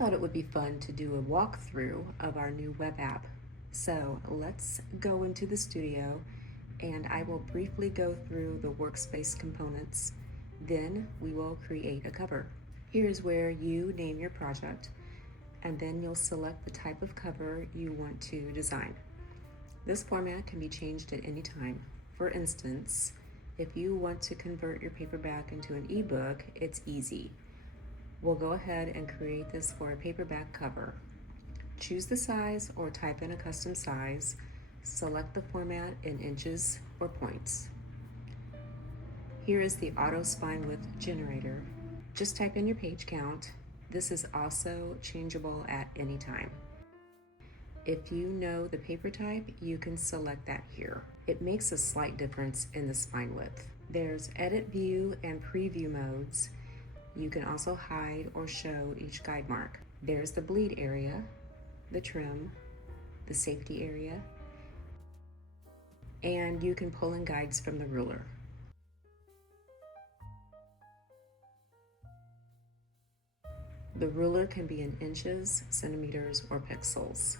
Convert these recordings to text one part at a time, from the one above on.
thought it would be fun to do a walkthrough of our new web app. So let's go into the studio and I will briefly go through the workspace components. Then we will create a cover. Here's where you name your project and then you'll select the type of cover you want to design. This format can be changed at any time. For instance, if you want to convert your paperback into an ebook, it's easy. We'll go ahead and create this for a paperback cover. Choose the size or type in a custom size. Select the format in inches or points. Here is the auto spine width generator. Just type in your page count. This is also changeable at any time. If you know the paper type, you can select that here. It makes a slight difference in the spine width. There's edit view and preview modes. You can also hide or show each guide mark. There's the bleed area, the trim, the safety area, and you can pull in guides from the ruler. The ruler can be in inches, centimeters, or pixels.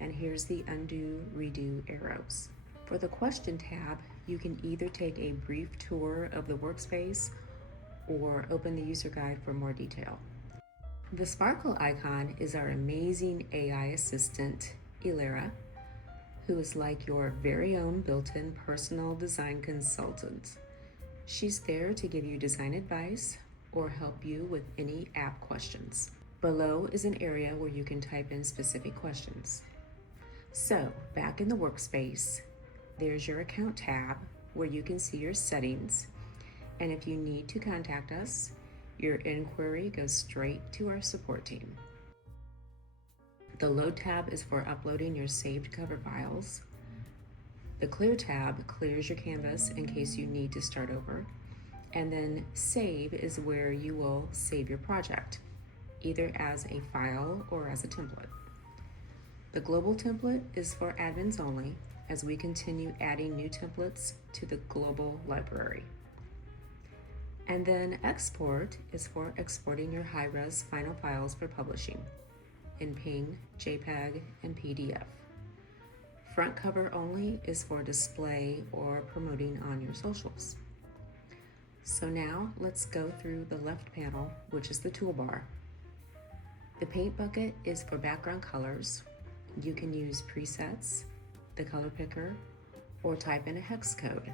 And here's the undo, redo arrows. For the question tab, you can either take a brief tour of the workspace or open the user guide for more detail. The sparkle icon is our amazing AI assistant, Ilera, who is like your very own built-in personal design consultant. She's there to give you design advice or help you with any app questions. Below is an area where you can type in specific questions. So, back in the workspace, there's your account tab where you can see your settings. And if you need to contact us, your inquiry goes straight to our support team. The Load tab is for uploading your saved cover files. The Clear tab clears your canvas in case you need to start over. And then Save is where you will save your project, either as a file or as a template. The Global template is for admins only, as we continue adding new templates to the global library. And then Export is for exporting your high-res final files for publishing in PNG, JPEG, and PDF. Front cover only is for display or promoting on your socials. So now let's go through the left panel, which is the toolbar. The paint bucket is for background colors. You can use presets, the color picker, or type in a hex code.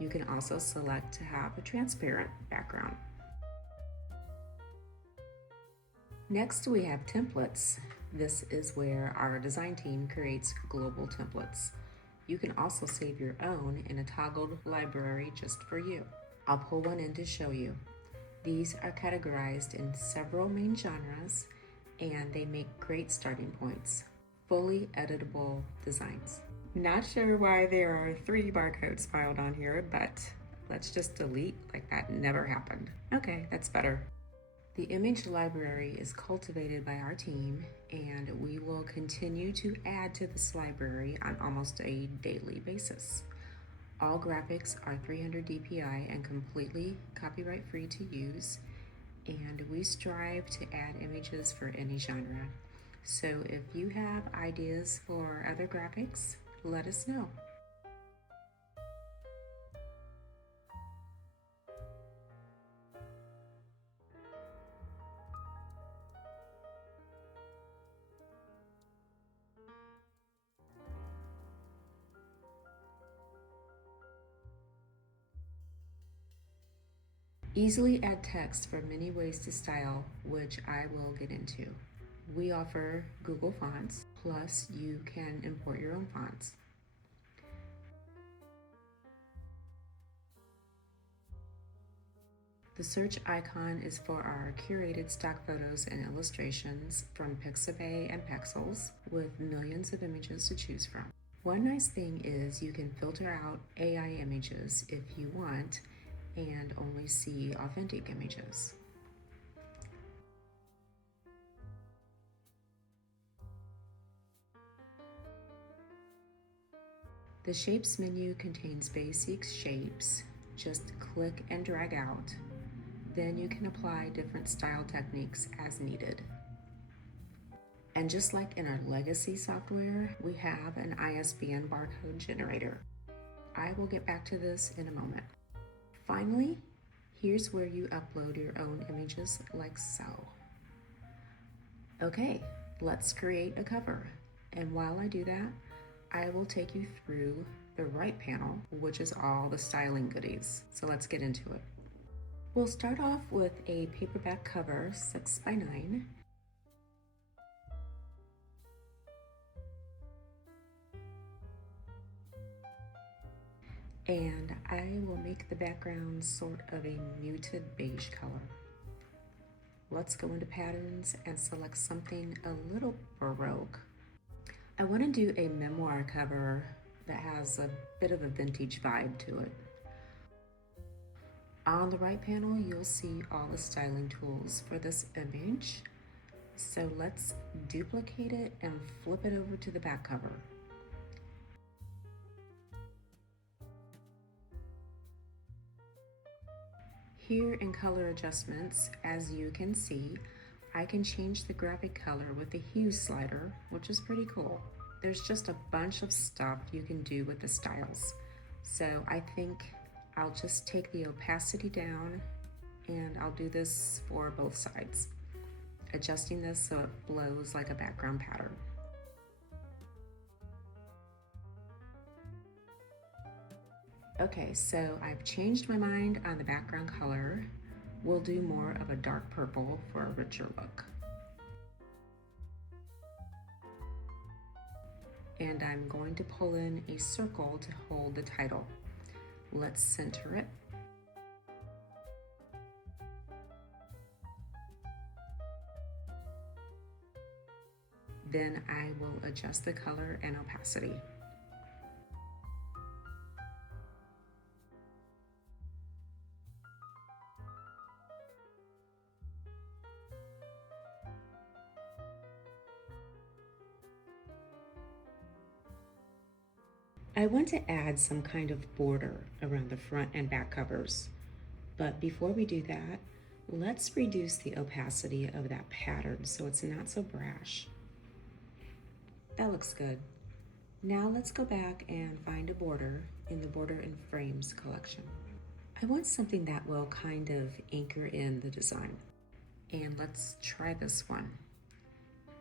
You can also select to have a transparent background. Next, we have templates. This is where our design team creates global templates. You can also save your own in a toggled library just for you. I'll pull one in to show you. These are categorized in several main genres, and they make great starting points. Fully editable designs. Not sure why there are 3 barcodes filed on here, but let's just delete like that never happened. Okay, that's better. The image library is cultivated by our team, and we will continue to add to this library on almost a daily basis. All graphics are 300 DPI and completely copyright free to use, and we strive to add images for any genre. So if you have ideas for other graphics, let us know. Easily add text for many ways to style, which I will get into. We offer Google Fonts, plus you can import your own fonts. The search icon is for our curated stock photos and illustrations from Pixabay and Pexels, with millions of images to choose from. One nice thing is you can filter out AI images if you want and only see authentic images. The Shapes menu contains basic shapes. Just click and drag out. Then you can apply different style techniques as needed. And just like in our legacy software, we have an ISBN barcode generator. I will get back to this in a moment. Finally, here's where you upload your own images like so. Okay, let's create a cover. And while I do that, I will take you through the right panel, which is all the styling goodies. So let's get into it. We'll start off with a paperback cover, 6x9. And I will make the background sort of a muted beige color. Let's go into patterns and select something a little Baroque. I want to do a memoir cover that has a bit of a vintage vibe to it. On the right panel, you'll see all the styling tools for this image. So let's duplicate it and flip it over to the back cover. Here in color adjustments, as you can see, I can change the graphic color with the hue slider, which is pretty cool. There's just a bunch of stuff you can do with the styles. So I think I'll just take the opacity down, and I'll do this for both sides, adjusting this so it flows like a background pattern. Okay, so I've changed my mind on the background color. We'll do more of a dark purple for a richer look. And I'm going to pull in a circle to hold the title. Let's center it. Then I will adjust the color and opacity. I want to add some kind of border around the front and back covers. But before we do that, let's reduce the opacity of that pattern so it's not so brash. That looks good. Now let's go back and find a border in the Border and Frames collection. I want something that will kind of anchor in the design. And let's try this one.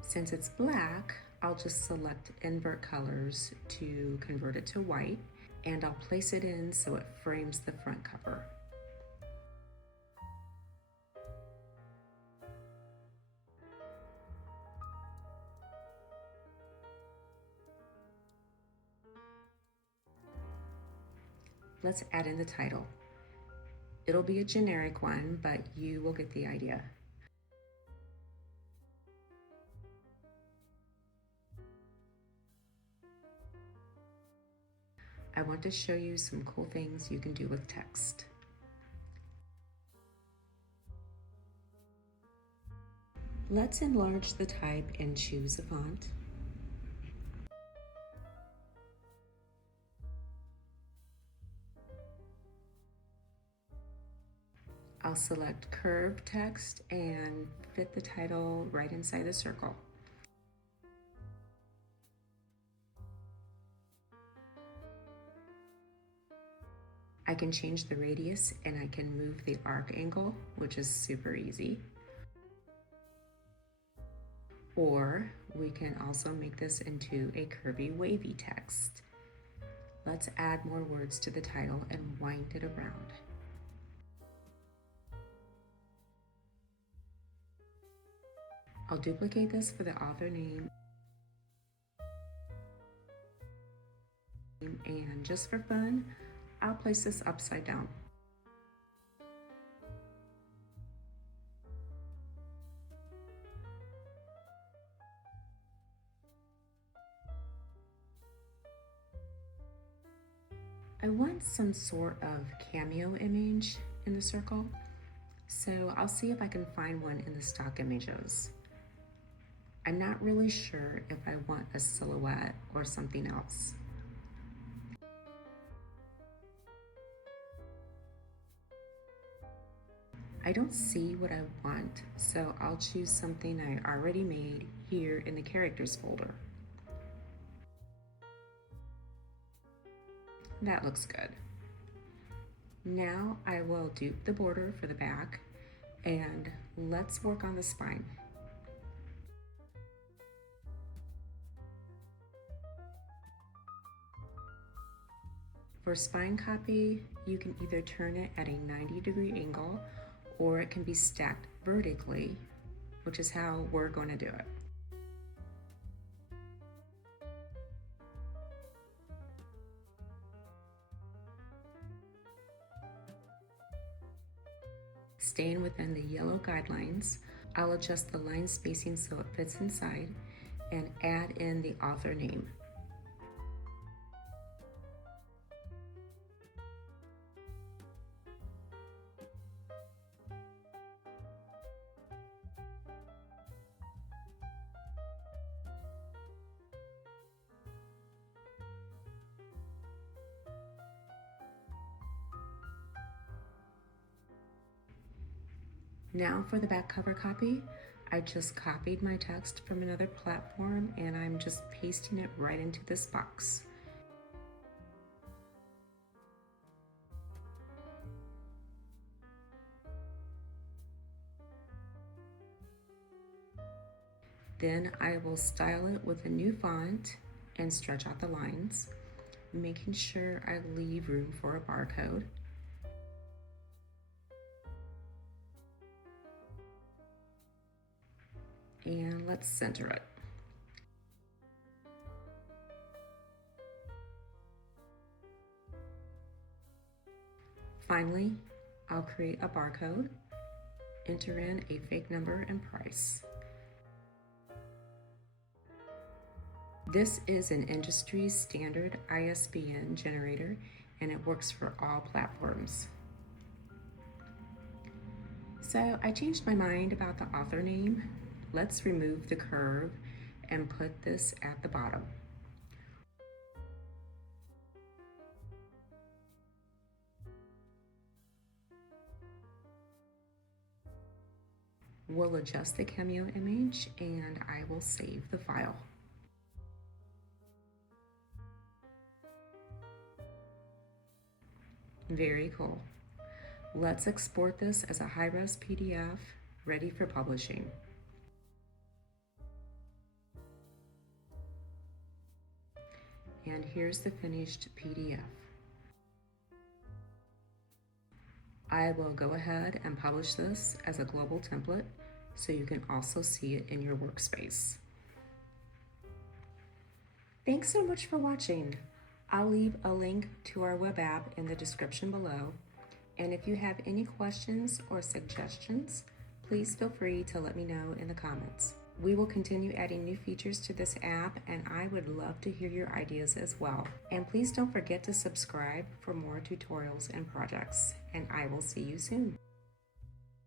Since it's black, I'll just select invert colors to convert it to white, and I'll place it in so it frames the front cover. Let's add in the title. It'll be a generic one, but you will get the idea. I want to show you some cool things you can do with text. Let's enlarge the type and choose a font. I'll select curved text and fit the title right inside the circle. I can change the radius and I can move the arc angle, which is super easy. Or we can also make this into a curvy, wavy text. Let's add more words to the title and wind it around. I'll duplicate this for the author name. And just for fun, I'll place this upside down. I want some sort of cameo image in the circle, so I'll see if I can find one in the stock images. I'm not really sure if I want a silhouette or something else. I don't see what I want, so I'll choose something I already made here in the characters folder. That looks good. Now I will dupe the border for the back, and let's work on the spine. For spine copy, you can either turn it at a 90-degree angle or it can be stacked vertically, which is how we're going to do it. Staying within the yellow guidelines, I'll adjust the line spacing so it fits inside and add in the author name. Now for the back cover copy, I just copied my text from another platform and I'm just pasting it right into this box. Then I will style it with a new font and stretch out the lines, making sure I leave room for a barcode. And let's center it. Finally, I'll create a barcode, enter in a fake number and price. This is an industry standard ISBN generator and it works for all platforms. So I changed my mind about the author name. Let's remove the curve and put this at the bottom. We'll adjust the cameo image and I will save the file. Very cool. Let's export this as a high-res PDF ready for publishing. And here's the finished PDF. I will go ahead and publish this as a global template so you can also see it in your workspace. Thanks so much for watching. I'll leave a link to our web app in the description below. And if you have any questions or suggestions, please feel free to let me know in the comments. We will continue adding new features to this app and I would love to hear your ideas as well. And please don't forget to subscribe for more tutorials and projects. And I will see you soon.